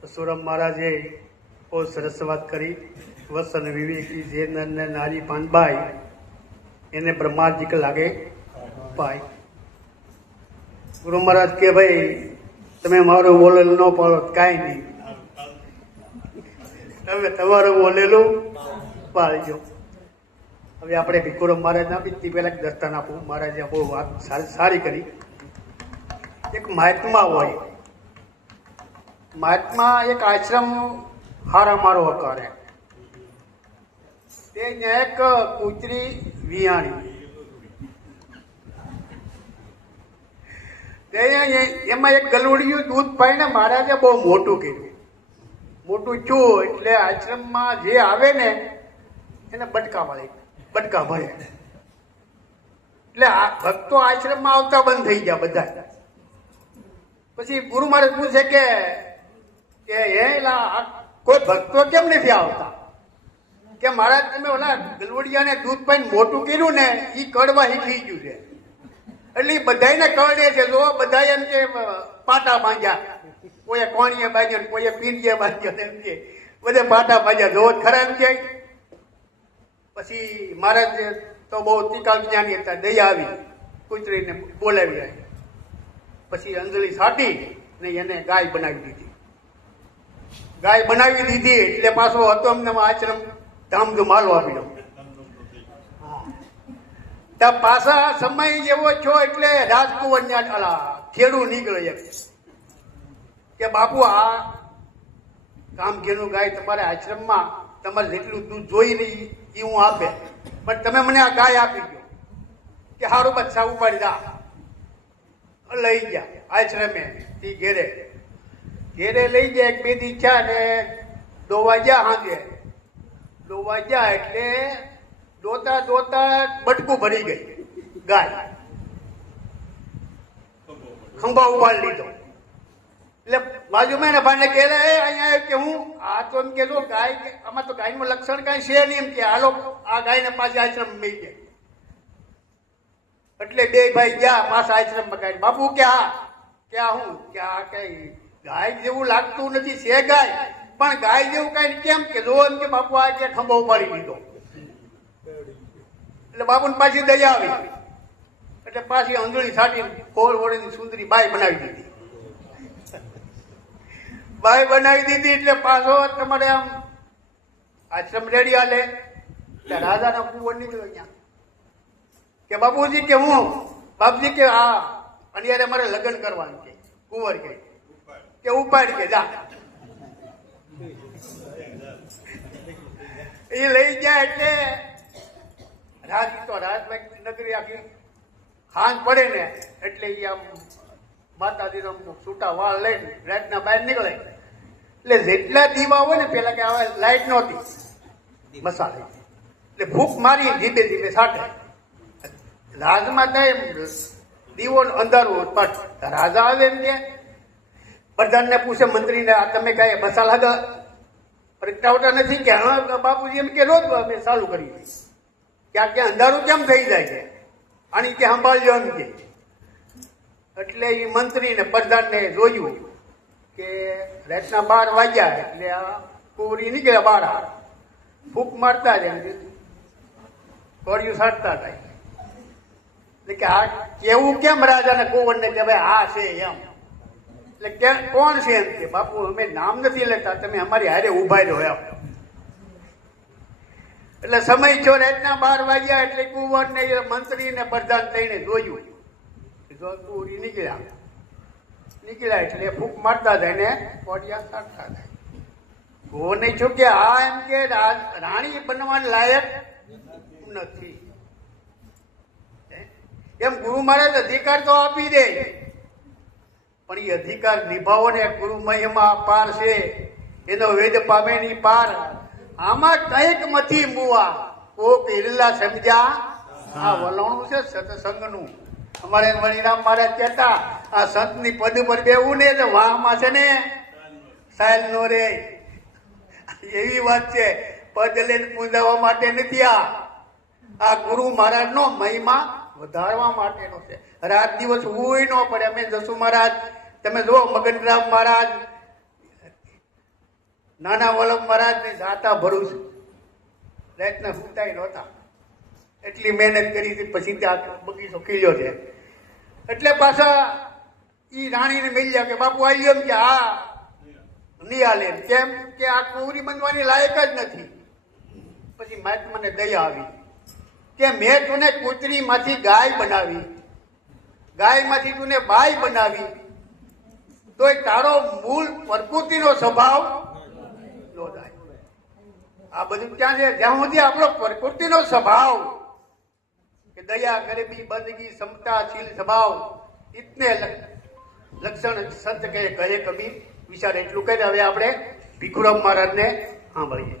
પરશુરામ મહારાજે બહુ સરસ વાત કરી. વસન વિવેકી જે નર ને નારી પાનબાઈ એને બ્રહ્માજીક લાગે પાય. ગુરુ મહારાજ કે ભાઈ તમે મારું બોલેલું ન પાડો કાંઈ નહીં, તમે તમારું બોલેલું પાડજો. હવે આપણે ભીખુરામ મહારાજ ના બીજથી પહેલા દસ્તાન આપું. મહારાજે બહુ વાત સારી કરી. એક મહાત્મા હોય, મહાત્મા એક આશ્રમ હારા મારો કરે તે એક કૂતરી વિયાણી એમાં એક ગલુડિયું દૂધ પાઈને મહારાજે બહુ મોટું કર્યું. મોટું છું એટલે આશ્રમમાં જે આવે ને એને બટકા મળે, બટકા ભરે. એટલે ભક્તો આશ્રમમાં આવતા બંધ થઈ ગયા બધા. પછી ગુરુ મહારાજ પૂછે કે કોઈ ભક્તો કેમ નથી આવતા? કે મહારાજ તમે ઓલા ગલવડિયાને દૂધ પાઈને મોટું કર્યું ને એ કડવા શીખી ગયું છે, એટલે એ બધાને કળે છે. જો બધા એમ કે પાટા બાંધ્યા, કોઈએ કોણીએ બાંધ્યો, કોઈએ પીંડીએ બાંધ્યો, એમ કે બધે પાટા બાંધ્યા. જો ખરા એમ કે. પછી મહારાજ તો બહુ તિકાલ જ્ઞાની હતા, દયા આવી, કૂતરીને બોલાવી આવી. પછી અંજલિ સાટી ને એને ગાય બનાવી દીધી. ગાય બનાવી દીધી એટલે પાછો હતો અમને આશ્રમ ધામધૂમ હાલવા પીડો. ત્યાં પાછા સમય જેવો છો એટલે રાજકુંવર ખેડૂ નીકળે એમ કે બાપુ આ કામ ઘેનું ગાય તમારે આશ્રમમાં તમારે જેટલું દૂધ જોઈ નહીં એ હું આપે, પણ તમે મને આ ગાય આપી દો. કે સારું બચ્ચા ઉપાડી દા. લઈ ગયા આશ્રમે થી ઘેરે. ઘેરે લઈ ગયા. એક બે દી થયા ને દોવા ગયા. હાંજે દોવા ગયા એટલે દોતા દોતા બટકું ભરી ગઈ ગાય. ખંભા ઉપાડી લીધો. એટલે બાજુમાં એને ભાઈને કે અહીંયા કે હું આ તો એમ કે ગાય આમાં તો ગાયનું લક્ષણ કાંઈ છે નહીં, એમ કે હાલો આ ગાયને પાછી આશ્રમ મળી જાય. એટલે બે ભાઈ ગયા પાછા આશ્રમમાં. ગાય બાપુ કે આ હું કે આ કઈ ગાય જેવું લાગતું નથી, છે ગાય પણ ગાય જેવું કઈ કેમ? કે જો એમ કે બાપુ આ કે ખંભો ઉપાડી દીધો. એટલે બાપુને પાછી દયા આવી એટલે પાછી અંજળી છાટી ફોર વડેની સુંદરી બાઈ બનાવી દીધી. બાઈ બનાવી દીધી એટલે પાછો તમારે આમ આશ્રમ રેડી હાલે. એટલે રાજાના કુંવર નીકળ્યો અહીંયા કે બાપુજી કે હું બાપજી કે આ અનિયારે મારે લગ્ન કરવાનું છે. કુંવર કે ઉપાડ કે જા. એ લઈ જાય એટલે રાજભાઈ નગરી આખી ખાન પડે ને એટલે એ આમ માતાજીનો છૂટા વાળ લઈને રાતના બહાર નીકળે. એટલે જેટલા દીવા હોય ને પેલા કે હવે લાઈટ નહોતી મસાલે એટલે ભૂખ મારી ધીમે ધીમે સાટે. રાજમાં થાય દીવો અંધારું પણ રાજા આવે એમ કે પ્રધાનને પૂછે, મંત્રીને તમે કઈ મસાલા પ્રગટાવતા નથી? કે હા બાપુજી એમ કે રોજ અમે ચાલુ કરી ક્યાં ક્યાં અંધારું કેમ થઈ જાય છે આની કે સંભાળજો એમ કે. એટલે એ મંત્રીને પ્રધાનને જોયું કે રાતના 12 વાગ્યા એટલે આ કુંવરી નીકળ્યા બહાર ફૂંક મારતા જ એમ કોળિયું સાટતા હતા. કે આ કેવું કેમ રાજાને કુંવરને કે ભાઈ આ છે એમ? એટલે કે કોણ છે એમ કે બાપુ અમે નામ નથી લેતા, તમે અમારી હારે ઉભા રહ્યો એમ. એટલે સમય છો રાતના 12 વાગ્યા એટલે કુંવર ને મંત્રી ને પ્રધાન થઈને જોયું. કુંવરી નીકળ્યા એટલે ફૂંક મારતા થાય ને કોડિયા સાટતા થાય. કુંવરને છો કે આ એમ કે રાણી બનવા લાયક નથી એમ. ગુરુ મહારાજ અધિકાર તો આપી દે પણ એ અધિકાર નિભાવો ને. ગુરુ મહિમા પાર છે એનો વેદ પામે ની પાર. આમાં કઈક મથી મુવા કોક હિલ્લા સમજ્યા. આ વલણું છે સત્સંગનું. અમારે વણીરામ મહારાજ કહેતા આ સંતની પદ પર બેવું ને તો વાહમાં છે ને સાયલ નો રે. એવી વાત છે. પદ લઈને પૂંજાવા માટે નથી. આ ગુરુ મહારાજ નો મહિમા વધારવા માટેનો છે. રાત દિવસ હુંય ન પડે. અમે જસુ મહારાજ, તમે જુઓ મગનરામ મહારાજ, નાના વલ્લભ મહારાજ ને જાતા ભરૂચ રાતના સુતાય નહોતા. એટલી મહેનત કરી હતી, પછી ત્યાં બગીચો ખીલ્યો છે. એટલે પાછા ઈ રાણીને મળ્યા કે બાપુ આવી એમ કે હા નહીં હાલે. કેમ કે આ કુંવરી બનવાની લાયક જ નથી. પછી મહાત્માને દયા આવી કે મેં તુને કૂતરીમાંથી ગાય બનાવી, ગાયમાંથી તુને બાઈ બનાવી, તોય તારો મૂળ પ્રકૃતિનો સ્વભાવ નો થાય. આ બધું ક્યાં છે? જ્યાં સુધી આપણો પ્રકૃતિનો સ્વભાવ કે દયા, ગરીબી, બંદગી, સમતા, શીલ સ્વભાવ, ઇતને લક્ષણ સંત કહે કબીર. વિચાર એટલું કહી. હવે આપણે ભીખુરામ મહારાજને સાંભળીએ.